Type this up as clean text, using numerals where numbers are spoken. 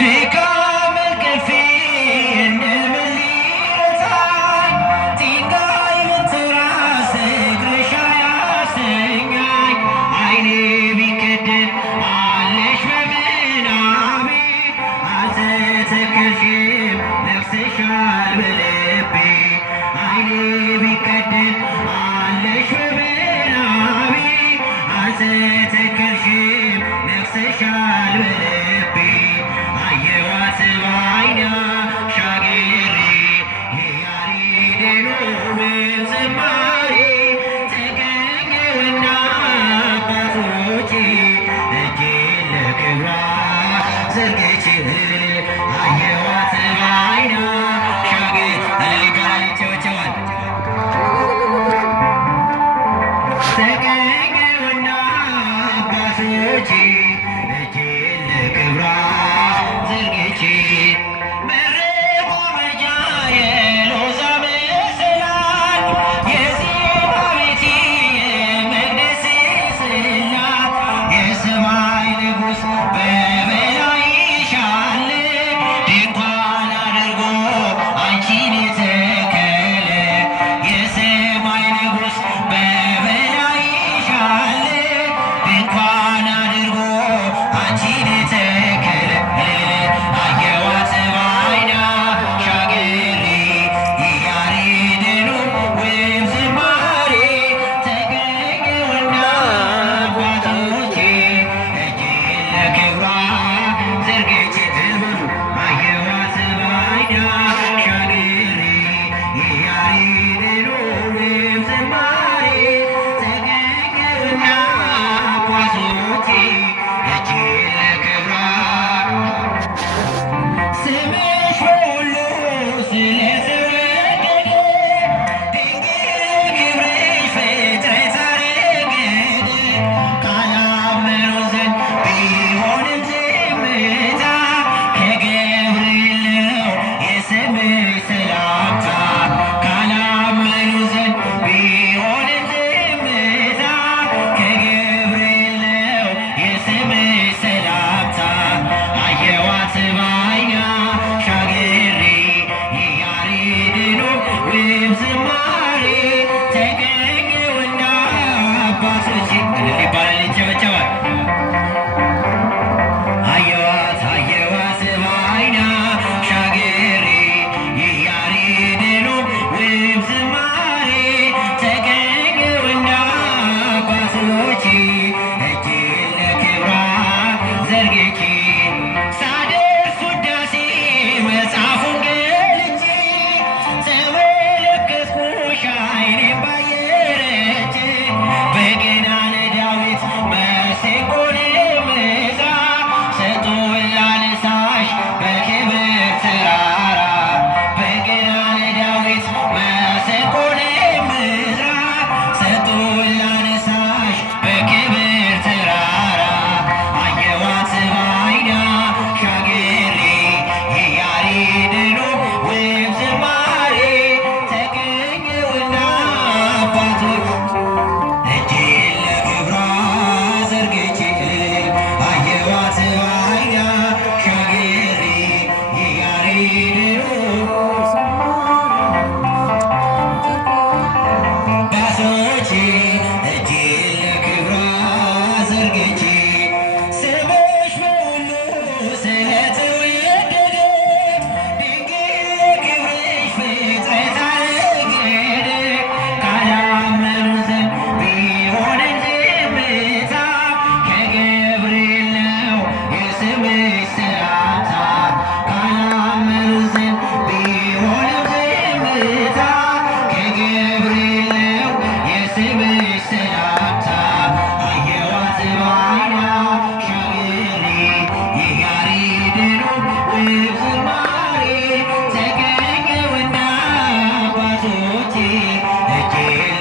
ድካም እንቅልፌ እንደምን ሊረሳኝ ድንጋይ ብትራስ እግርሽ አያሰኛኝ ዓይኔ ቢከደን አለሽ በምናቤ አልተተከልሽም ነፍስሻል በልቤ ዓይኔ ቢከደን አለሽ በምናቤ አልተተከልሽም ነፍስሻል በልቤ አየኋት በዓይኔ አሻግሬ የያሬድን ውብ ዝማሬ ተገኘሁና አባቶቼ እጄን ለክብሯ ዘርግቼ አየኋት በዓይኔ አሻግሬ እልል ይባላል ይጨበጨባል። ተገኘሁና አባቶቼ እጄን ለክብሯ ዘርግቼ መረማመጃ የሎዛ መሰላል የዜማ ቤቴ የመቅደሴ ጽላት የሰማይ ንጉሥ በበላይሽ አለ ድንኳን አድርጎ አንቺን የተከለ የሰማይ ንጉሥ በበላይሽ አለ ድንኳን አድርጎ አንቺን የተከለ አየኋት በዓይኔ አሻግሬ የያሬድን ውብ ዝማሬ ተገኘሁና አባቶቼ እጄን ለክብሯ ዘርግቼ በሉ አየኋት በዓይኔ አሻግሬ የያሬድን ውብ ዝማሬ ተገኘሁና አባቶቼ እጄን ለክብሯ ስምሽ ሁሉ ስለተወደደ ድንግል ክብርሽ ፍጥረት አረገደ ካላመኑ ዘንድ ቢሆንም ዝምታ ከገብርኤል ነው የስምሽ ሰላምታ ካላመኑ ዘንድ ቢሆንም ዝምታ ከገብርኤል ነው የስምሽ ሰላምታ አየኋት በዓይኔ አሻግሬ የያሬድን ውብ ዝማሬ ተገኘሁና አባቶቼ እልል ይባላል ይጨበጨባል። አየኋት በዓይኔ አሻግሬ የያሬድን ውብ ዝማሬ ተገኘሁና አባቶቼ እጄን ለክብሯ ዘርግቼ ሳደርስ ውዳሴ መጽሐፉን ገልጬ ተመለከትኩሽ ዓይኔን ባየረች በገናነ ዳዊት መሰንቆንም እዛ ሰጥቶኝ ላነሳሽ በክብር ተራራ በገናነ ዳዊት መሰንቆንም እዛ ሰጥቶኝ ላነሳሽ በክብር ተራራ አየኋት በዓይኔ አሻግሬ የያሬድን ውብ ዝማሬ ተገኘሁና አባቶቼ እጄን ለክብሯ ዘርግቼ አየኋት በዓይኔ አሻግሬ የያሬድን አባቶቼ እጄን ለክብሯ ዘርግቼ ስምሽ በሁሉ ስለተወደደ ድንግል ክብርሽ ፍጥረት አረገደ ካላመኑ ዘንድ ቢሆንም ዝምታ ከገብርኤል ነው የስምሽ ሰላምታ ካላመኑ ዘንድ ቢሆንም ዝምታ ከገብርኤል ነው የስምሽ ሰላምታ አየኋት በዓይኔ አሻግሬ የያሬድን ውብ ዝማሬ ተገኘሁና አባቶቼ እጄን